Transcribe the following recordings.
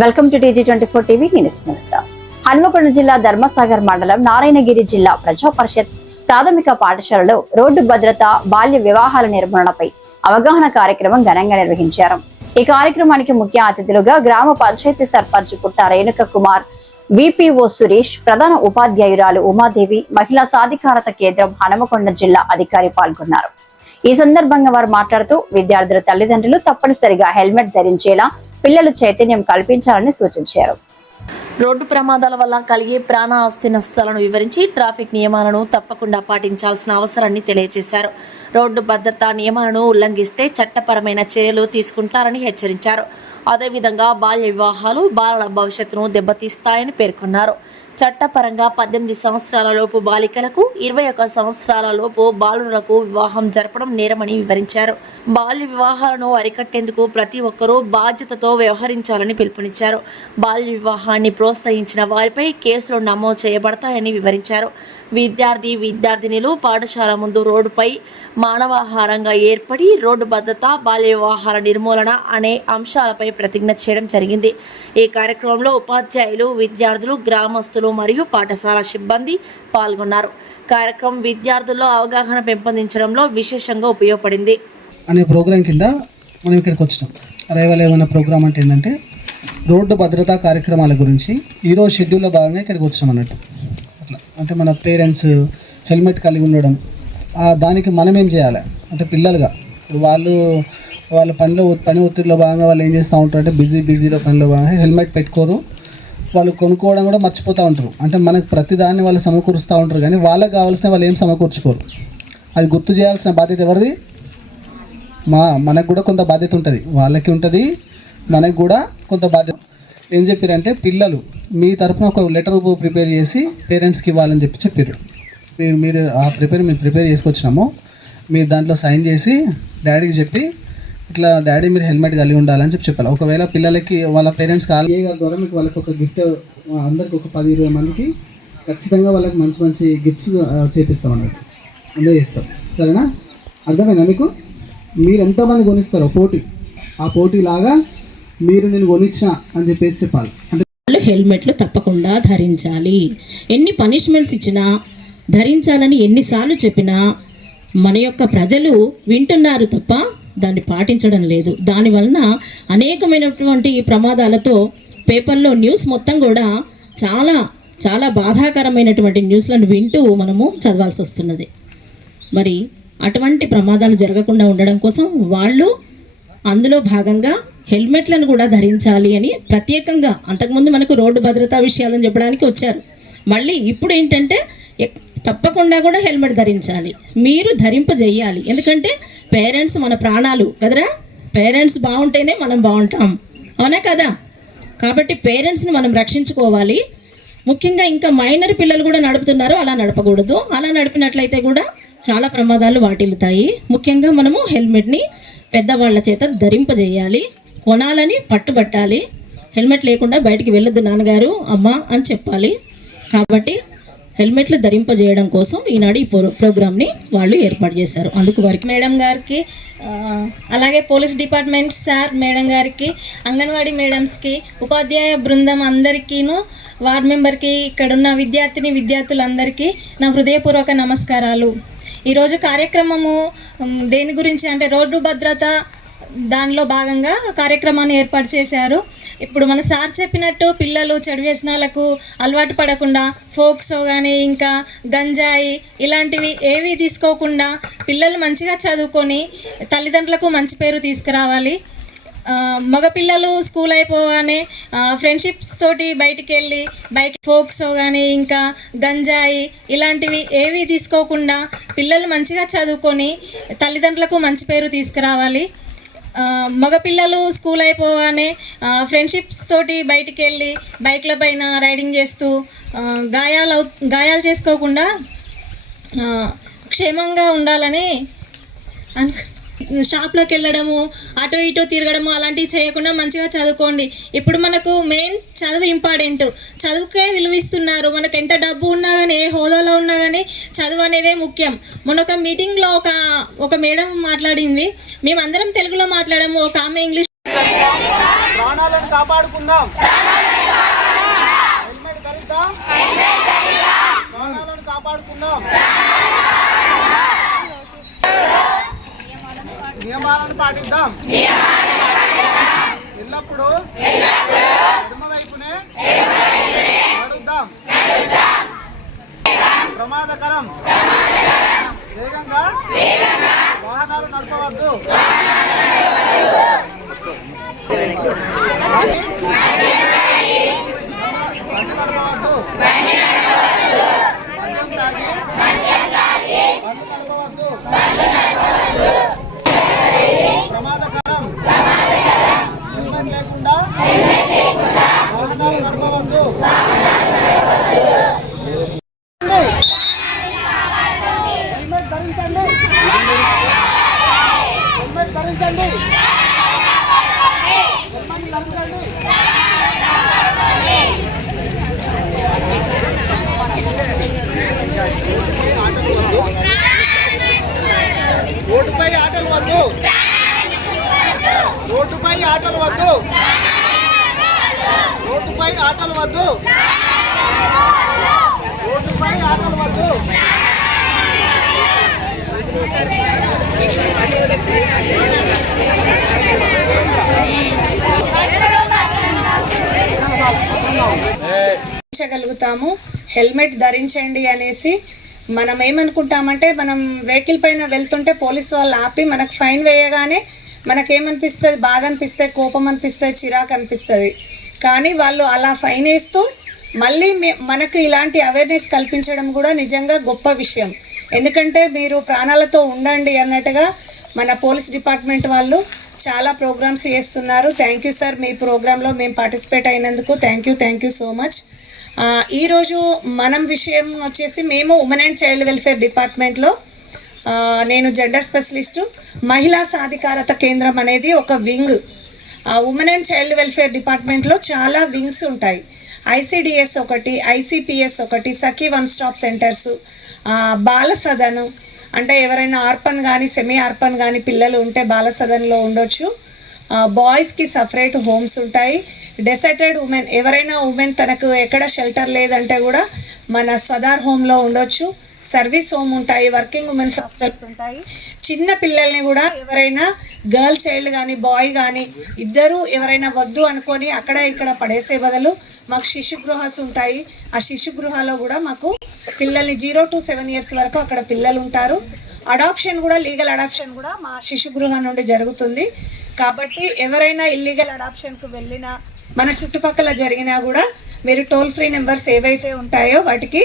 Welcome to TG24 TV. నేను స్మిత. హన్మకొండ జిల్లా ధర్మసాగర్ మండలం నారాయణగిరి జిల్లా ప్రజా పరిషత్ ప్రాథమిక పాఠశాలలో రోడ్డు భద్రత, బాల్య వివాహాల నిర్మూలనపై అవగాహన కార్యక్రమం ఘనంగా నిర్వహించారు. ఈ కార్యక్రమానికి ముఖ్య అతిథులుగా గ్రామ పంచాయతీ సర్పంచ్ పుట్ట రేణుక కుమార్, VPO సురేష్, ప్రధాన ఉపాధ్యాయురాలు ఉమాదేవి, మహిళా సాధికారత కేంద్రం హన్మకొండ జిల్లా అధికారి పాల్గొన్నారు. ఈ సందర్భంగా వారు మాట్లాడుతూ విద్యార్థుల తల్లిదండ్రులు తప్పనిసరిగా హెల్మెట్ ధరించేలా పిల్లలు చైతన్యం కల్పించాలని సూచించారు. రోడ్డు ప్రమాదాల వల్ల కలిగే ప్రాణ ఆస్తి నష్టాలను వివరించి ట్రాఫిక్ నియమాలను తప్పకుండా పాటించాల్సిన అవసరాన్ని తెలియజేశారు. రోడ్డు భద్రతా నియమాలను ఉల్లంఘిస్తే చట్టపరమైన చర్యలు తీసుకుంటారని హెచ్చరించారు. అదేవిధంగా బాల్య వివాహాలు బాలల భవిష్యత్తును దెబ్బతీస్తాయని పేర్కొన్నారు. చట్టపరంగా 18 సంవత్సరాల లోపు బాలికలకు, 21 సంవత్సరాల లోపు బాలులకు వివాహం జరపడం నేరమని వివరించారు. బాల్య వివాహాలను అరికట్టేందుకు ప్రతి ఒక్కరూ బాధ్యతతో వ్యవహరించాలని పిలుపునిచ్చారు. బాల్య వివాహాన్ని ప్రోత్సహించిన వారిపై కేసులు నమోదు చేయబడతాయని వివరించారు. విద్యార్థినులు పాఠశాల ముందు రోడ్డుపై మానవాహారంగా ఏర్పడి రోడ్డు భద్రత, బాల్య వివాహాల నిర్మూలన అనే అంశాలపై ప్రతిజ్ఞ చేయడం జరిగింది. ఈ కార్యక్రమంలో ఉపాధ్యాయులు, విద్యార్థులు, గ్రామస్తులు మరియు పాఠశాల సిబ్బంది పాల్గొన్నారు. కార్యక్రమం విద్యార్థుల్లో అవగాహన పెంపొందించడంలో విశేషంగా ఉపయోగపడింది. అనే ప్రోగ్రాం కింద మనం ఇక్కడికి వచ్చినాం. అరైవల్ ఏమైనా ప్రోగ్రాం అంటే ఏంటంటే రోడ్డు భద్రతా కార్యక్రమాల గురించి ఈరోజు షెడ్యూల్లో భాగంగా ఇక్కడికి వచ్చినాం అన్నట్టు. అట్లా అంటే మన పేరెంట్స్ హెల్మెట్ కలిగి ఉండడం, దానికి మనం ఏం చేయాలి అంటే పిల్లలుగా వాళ్ళ పని ఒత్తిడిలో భాగంగా వాళ్ళు ఏం చేస్తూ ఉంటారు అంటే బిజీలో పనిలో భాగంగా హెల్మెట్ పెట్టుకోరు. వాళ్ళు కొనుక్కోవడం కూడా మర్చిపోతూ ఉంటారు. అంటే మనకు ప్రతిదాన్ని వాళ్ళు సమకూరుస్తూ ఉంటారు, కానీ వాళ్ళకి కావాల్సిన వాళ్ళు ఏం సమకూర్చుకోరు. అది గుర్తు చేయాల్సిన బాధ్యత ఎవరిది? మనకు కూడా కొంత బాధ్యత ఉంటుంది, వాళ్ళకి ఉంటుంది, మనకు కూడా కొంత బాధ్యత. ఏం చెప్పారంటే పిల్లలు మీ తరఫున ఒక లెటర్ ప్రిపేర్ చేసి పేరెంట్స్కి ఇవ్వాలని చెప్పారు. మీరు ప్రిపేర్ చేసుకొచ్చినాము. మీరు దాంట్లో సైన్ చేసి డాడీకి చెప్పి ఇట్లా డాడీ మీరు హెల్మెట్ కలిగి ఉండాలని చెప్పాలి. ఒకవేళ పిల్లలకి వాళ్ళ పేరెంట్స్కి ద్వారా మీకు వాళ్ళకి ఒక గిఫ్ట్, అందరికి ఒక 10-20 మందికి ఖచ్చితంగా వాళ్ళకి మంచి గిఫ్ట్స్ చేపిస్తాం అన్నట్టు, అందజేస్తాం. సరేనా? అర్థమైందా మీకు? మీరు ఎంతోమంది కొనిస్తారో పోటీ, ఆ పోటీలాగా మీరు నేను కొనిచ్చిన అని చెప్పేసి చెప్పాలి. అంటే హెల్మెట్లు తప్పకుండా ధరించాలి. ఎన్ని పనిష్మెంట్స్ ఇచ్చినా ధరించాలని ఎన్నిసార్లు చెప్పినా మన యొక్క ప్రజలు వింటున్నారు తప్ప దాన్ని పాటించడం లేదు. దానివలన అనేకమైనటువంటి ప్రమాదాలతో పేపర్లో న్యూస్ మొత్తం కూడా చాలా బాధాకరమైనటువంటి న్యూస్లను వింటూ మనము చదవాల్సి వస్తున్నది. మరి అటువంటి ప్రమాదాలు జరగకుండా ఉండడం కోసం వాళ్ళు అందులో భాగంగా హెల్మెట్లను కూడా ధరించాలి అని ప్రత్యేకంగా, అంతకుముందు మనకు రోడ్డు భద్రతా విషయాలను చెప్పడానికి వచ్చారు. మళ్ళీ ఇప్పుడు ఏంటంటే తప్పకుండా కూడా హెల్మెట్ ధరించాలి, మీరు ధరింపజేయాలి. ఎందుకంటే పేరెంట్స్ మన ప్రాణాలు కదరా, పేరెంట్స్ బాగుంటేనే మనం బాగుంటాం, అవునా కదా? కాబట్టి పేరెంట్స్ని మనం రక్షించుకోవాలి. ముఖ్యంగా ఇంకా మైనర్ పిల్లలు కూడా నడుపుతున్నారు, అలా నడపకూడదు. అలా నడిపినట్లయితే కూడా చాలా ప్రమాదాలు వాటిల్లుతాయి. ముఖ్యంగా మనము హెల్మెట్ని పెద్దవాళ్ళ చేత ధరింపజేయాలి, కొనాలని పట్టుబట్టాలి. హెల్మెట్ లేకుండా బయటికి వెళ్ళొద్దు నాన్నగారు, అమ్మ అని చెప్పాలి. కాబట్టి హెల్మెట్లు ధరింపజేయడం కోసం ఈనాడు ఈ ప్రోగ్రామ్ని వాళ్ళు ఏర్పాటు చేశారు. అందుకు వారికి మేడం గారికి, అలాగే పోలీస్ డిపార్ట్మెంట్ సార్ మేడం గారికి, అంగన్వాడీ మేడమ్స్కి, ఉపాధ్యాయ బృందం అందరికీను, వార్డ్ మెంబర్కి, ఇక్కడున్న విద్యార్థులందరికీ నా హృదయపూర్వక నమస్కారాలు. ఈరోజు కార్యక్రమము దేని గురించి అంటే రోడ్డు భద్రత, దానిలో భాగంగా కార్యక్రమాన్ని ఏర్పాటు చేశారు. ఇప్పుడు మన సార్ చెప్పినట్టు పిల్లలు చెడు వ్యసనాలకు అలవాటు పడకుండా, ఫోక్సో కానీ ఇంకా గంజాయి ఇలాంటివి ఏవి తీసుకోకుండా పిల్లలు మంచిగా చదువుకొని తల్లిదండ్రులకు మంచి పేరు తీసుకురావాలి. మగపిల్లలు స్కూల్ అయిపోగానే ఫ్రెండ్షిప్స్ తోటి బయటికి వెళ్ళి ఫోక్సో కానీ ఇంకా గంజాయి ఇలాంటివి ఏవి తీసుకోకుండా పిల్లలు మంచిగా చదువుకొని తల్లిదండ్రులకు మంచి పేరు తీసుకురావాలి. మగపిల్లలు స్కూల్ అయిపోగానే ఫ్రెండ్షిప్స్ తోటి బయటికి వెళ్ళి బైక్ల పైన రైడింగ్ చేస్తూ గాయాలు చేసుకోకుండా క్షేమంగా ఉండాలని షాప్లోకి వెళ్ళడము, అటు ఇటు తిరగడము అలాంటివి చేయకుండా మంచిగా చదువుకోండి. ఇప్పుడు మనకు మెయిన్ చదువు ఇంపార్టెంట్, చదువుకే విలువిస్తున్నారు. మనకు ఎంత డబ్బు ఉన్నా కానీ, ఏ హోదాలో ఉన్నా కానీ చదువు అనేదే ముఖ్యం. మొన్న ఒక మీటింగ్లో ఒక మేడం మాట్లాడింది, మేమందరం తెలుగులో మాట్లాడాము, ఒక ఆమె ఇంగ్లీష్ ప్రాణాలను కాపాడుకుందాం, హెల్మెట్ ధరిద్దాం, ప్రాణాలను కాపాడుకుందాం, నియమాలను పాటిద్దాం, ఎల్లప్పుడూ ఎడమ వైపునే నడుద్దాం, ప్రమాదకరం వేగంగా వాహనాలు నడపవద్దు, ప్రమాదకరం హెల్మెట్ లేకుండా వాహనాలు నడపవద్దు. హెల్మెట్ ధరించండి, హెల్మెట్ ధరించండి, హెల్మెట్ ధరించండి. రోడ్డుపై ఆటలు వద్దు, రోడ్డుపై ఆటలు వద్దు, రోడ్డుపై ఆటలు వద్దు, రోడ్డుపై ఆటలు వద్దు. గలుగుతాము. హెల్మెట్ ధరించండి అనేసి మనం ఏమనుకుంటామంటే, మనం వెహికల్ పైన వెళ్తుంటే పోలీసు వాళ్ళు ఆపి మనకు ఫైన్ వేయగానే మనకేమనిపిస్తుంది, బాధ అనిపిస్తుంది, కోపం అనిపిస్తుంది, చిరాకు అనిపిస్తుంది. కానీ వాళ్ళు అలా ఫైన్ వేస్తూ మళ్ళీ మనకు ఇలాంటి అవేర్నెస్ కల్పించడం కూడా నిజంగా గొప్ప విషయం. ఎందుకంటే మీరు ప్రాణాలతో ఉండండి అన్నట్టుగా మన పోలీస్ డిపార్ట్మెంట్ వాళ్ళు చాలా ప్రోగ్రామ్స్ చేస్తున్నారు. థ్యాంక్ యూ సార్, మీ ప్రోగ్రాంలో మేము పార్టిసిపేట్ అయినందుకు థ్యాంక్ యూ సో మచ్. ఈరోజు మనం విషయం వచ్చేసి, మేము ఉమెన్ అండ్ చైల్డ్ వెల్ఫేర్ డిపార్ట్మెంట్లో నేను జెండర్ స్పెషలిస్టు, మహిళా సాధికారత కేంద్రం అనేది ఒక wing. Women and child welfare డిపార్ట్మెంట్లో చాలా వింగ్స్ ఉంటాయి. ఐసిడిఎస్ ఒకటి, ఐసిపిఎస్ ఒకటి, సఖీ వన్ స్టాప్ సెంటర్స్, బాల సదన్ అంటే ఎవరైనా ఆర్పన్ కానీ సెమీ ఆర్పన్ కానీ పిల్లలు ఉంటే బాల సదన్లో ఉండొచ్చు. బాయ్స్కి సపరేట్ హోమ్స్ ఉంటాయి. డెసర్టెడ్ ఉమెన్, ఎవరైనా ఉమెన్ తనకు ఎక్కడ షెల్టర్ లేదంటే కూడా మన స్వదార్ హోమ్లో ఉండొచ్చు. సర్వీస్ హోమ్ ఉంటాయి, వర్కింగ్ ఉమెన్స్ హాస్టల్స్ ఉంటాయి. చిన్న పిల్లల్ని కూడా ఎవరైనా గర్ల్ చైల్డ్ కానీ బాయ్ కానీ ఇద్దరు ఎవరైనా వద్దు అనుకొని అక్కడ ఇక్కడ పడేసే బదులు మాకు శిశు గృహాలు ఉంటాయి. ఆ శిశు గృహాలో కూడా మాకు పిల్లల్ని 0 to 7 years వరకు అక్కడ పిల్లలు ఉంటారు. అడాప్షన్ కూడా, లీగల్ అడాప్షన్ కూడా మా శిశు గృహం నుండి జరుగుతుంది. కాబట్టి ఎవరైనా ఇల్లీగల్ అడాప్షన్కు వెళ్ళినా, మన చుట్టుపక్కల జరిగినా కూడా మీరు టోల్ ఫ్రీ నెంబర్స్ ఏవైతే ఉంటాయో వాటికి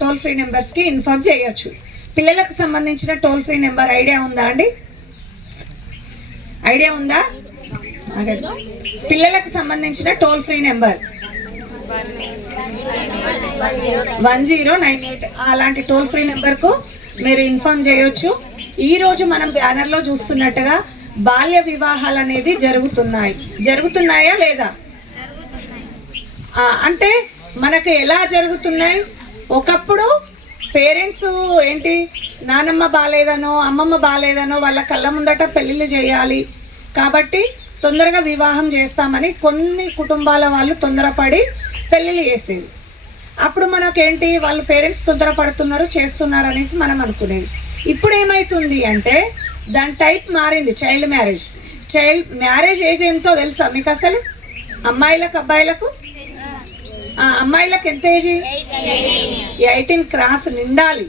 టోల్ ఫ్రీ నెంబర్స్కి ఇన్ఫార్మ్ చేయొచ్చు. పిల్లలకు సంబంధించిన టోల్ ఫ్రీ నెంబర్ ఐడియా ఉందా అండి? ఐడియా ఉందా? పిల్లలకు సంబంధించిన టోల్ ఫ్రీ నెంబర్ 1098, అలాంటి టోల్ ఫ్రీ నెంబర్కు మీరు ఇన్ఫార్మ్ చేయొచ్చు. ఈరోజు మనం బ్యానర్లో చూస్తున్నట్టుగా బాల్య వివాహాలు అనేది జరుగుతున్నాయా లేదా? అంటే మనకు ఎలా జరుగుతున్నాయి? ఒకప్పుడు పేరెంట్స్ ఏంటి, నానమ్మ బాలేదనో అమ్మమ్మ బాలేదనో వాళ్ళ కళ్ళ ముందట పెళ్ళిళ్ళు చేయాలి కాబట్టి తొందరగా వివాహం చేస్తామని కొన్ని కుటుంబాల వాళ్ళు తొందరపడి పెళ్ళిళ్ళు చేసేది. అప్పుడు మనకేంటి, వాళ్ళు పేరెంట్స్ తొందరపడుతున్నారు, చేస్తున్నారు అనేసి మనం అనుకునేది. ఇప్పుడు ఏమవుతుంది అంటే దాని టైప్ మారింది. చైల్డ్ మ్యారేజ్ ఏజ్ ఎంతో తెలుసా మీకు అసలు? అమ్మాయిలకు అబ్బాయిలకు? అమ్మాయిలకు ఎంత ఏజ్? 18 క్రాస్ నిండాలి.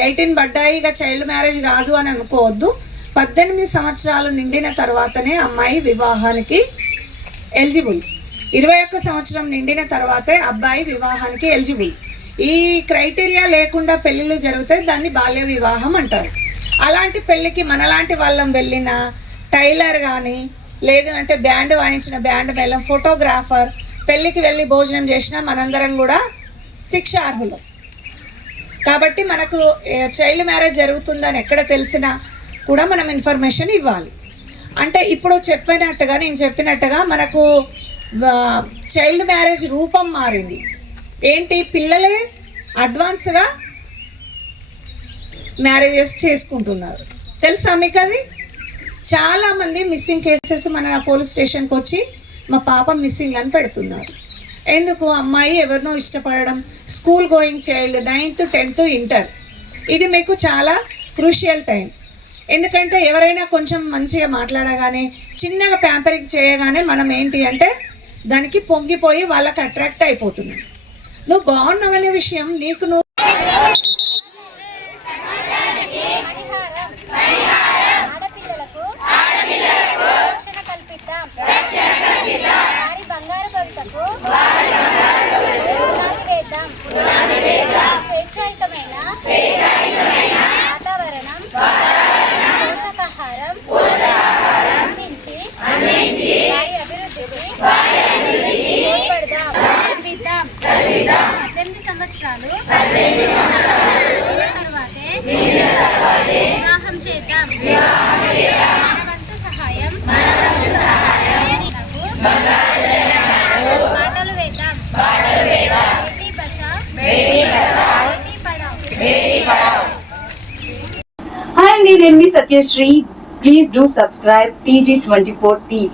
18 పడ్డాయి, ఇక చైల్డ్ మ్యారేజ్ కాదు అని అనుకోవద్దు. 18 సంవత్సరాలు నిండిన తర్వాతనే అమ్మాయి వివాహానికి ఎలిజిబుల్. 21 సంవత్సరం నిండిన తర్వాతే అబ్బాయి వివాహానికి ఎలిజిబుల్. ఈ క్రైటీరియా లేకుండా పెళ్ళిళ్ళు జరిగితే దాన్ని బాల్య వివాహం అంటారు. అలాంటి పెళ్ళికి మనలాంటి వాళ్ళం వెళ్ళిన టైలర్ కానీ, లేదు అంటే బ్యాండ్ వాయించిన బ్యాండ్ మేళం, ఫోటోగ్రాఫర్, పెళ్ళికి వెళ్ళి భోజనం చేసిన మనందరం కూడా శిక్షార్హులు. కాబట్టి మనకు చైల్డ్ మ్యారేజ్ జరుగుతుందని ఎక్కడ తెలిసినా కూడా మనం ఇన్ఫర్మేషన్ ఇవ్వాలి. అంటే ఇప్పుడు నేను చెప్పినట్టుగా మనకు చైల్డ్ మ్యారేజ్ రూపం మారింది. ఏంటి, పిల్లలే అడ్వాన్స్గా మ్యారేజెస్ చేసుకుంటున్నారు. తెలుసా మీకు అది? చాలామంది మిస్సింగ్ కేసెస్ మన పోలీస్ స్టేషన్కి వచ్చి మా పాప మిస్సింగ్ అని పెడుతున్నారు. ఎందుకు? అమ్మాయి ఎవరినో ఇష్టపడడం, school going child, 9th 10th inter, ఇది మీకు చాలా క్రూషియల్ టైం. ఎందుకంటే ఎవరైనా కొంచెం మంచిగా మాట్లాడగానే, చిన్నగా ప్యాంపరింగ్ చేయగానే మనం ఏంటి అంటే దానికి పొంగిపోయి వాళ్ళకి అట్రాక్ట్ అయిపోతున్నాం. నువ్వు బాగున్నావనే విషయం నీకు నువ్వు స్వేచ్ఛాయుతమైన వాతావరణం పోషకాహారం అందించి వారి అభివృద్ధికి తోడ్పడదాం. 18 సంవత్సరాలు తర్వాతే వివాహం చేద్దాం. మన వంతు సహాయం మాటలు వేద్దాం. Hi, నేను మీ Satyasri. Please do subscribe TG24 TV.